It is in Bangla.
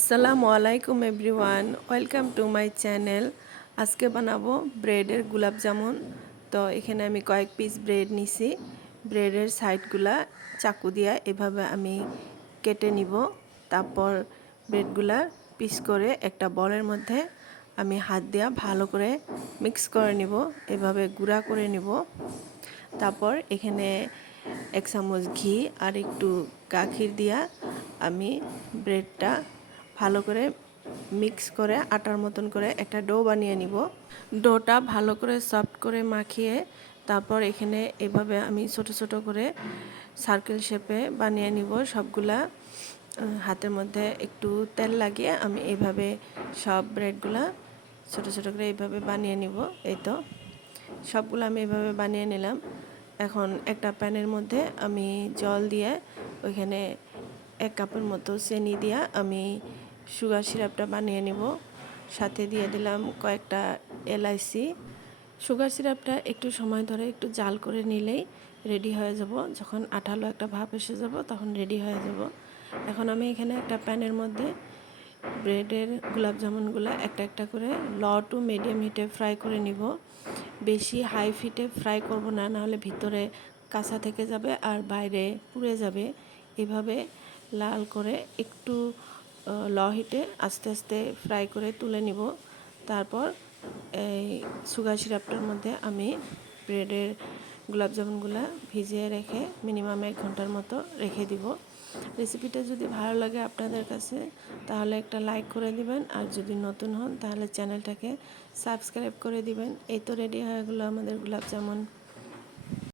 আসসালামু আলাইকুম everyone, welcome to my channel. আজকে বানাবো ব্রেডের গোলাপ জামুন। তো এখানে আমি কয়েক পিস ব্রেড নিছি। ব্রেডের সাইডগুলা চাকু দিয়া এভাবে আমি কেটে নিব। তারপর ব্রেডগুলা পিস করে একটা বলের মধ্যে আমি হাত দিয়া ভালো করে মিক্স করে নিব, এভাবে গুঁড়া করে নিব। তারপর এখানে 1 চামচ ঘি আর একটু গাখির দিয়া আমি ব্রেডটা ভালো করে মিক্স করে আটার মতন করে একটা ডো বানিয়ে নিব। ডোটা ভালো করে সফট করে মাখিয়ে তারপর এখানে এভাবে আমি ছোট ছোট করে সার্কেল শেপে বানিয়ে নিব। সবগুলা হাতের মধ্যে একটু তেল লাগিয়ে আমি এইভাবে সব ব্রেডগুলা ছোট ছোট করে এইভাবে বানিয়ে নিব। এই তো সবগুলো আমি এভাবে বানিয়ে নিলাম। এখন একটা প্যানের মধ্যে আমি জল দিয়ে ওইখানে 1 কাপের মতো চিনি দিয়া আমি সুগার সিরাপটা বানিয়ে নিব। সাথে দিয়ে দিলাম কয়েকটা এলাইচি। সুগার সিরাপটা একটু সময় ধরে একটু জাল করে নিলেই রেডি হয়ে যাব। যখন আঠালো একটা ভাব এসে যাব তখন রেডি হয়ে যাব। এখন আমি এখানে একটা প্যানের মধ্যে ব্রেডের গোলাপ জামুনগুলো একটা একটা করে লো টু মিডিয়াম হিটে ফ্রাই করে নিব। বেশি হাই হিটে ফ্রাই করব না, নাহলে ভিতরে কাঁচা থেকে যাবে আর বাইরে পুড়ে যাবে। এভাবে লাল করে একটু লো হিটে আস্তে আস্তে ফ্রাই করে তুলে নিব। তারপর এই সুগার সিরাপটার মধ্যে আমি ব্রেডের গোলাপ জামুনগুলো ভিজিয়ে রেখে মিনিমাম 1 ঘন্টার মতো রেখে দিব। রেসিপিটা যদি ভালো লাগে আপনাদের কাছে তাহলে একটা লাইক করে দিবেন, আর যদি নতুন হন তাহলে চ্যানেলটাকে সাবস্ক্রাইব করে দিবেন। এই তো রেডি হয়ে গেলো আমাদের গোলাপ জামুন।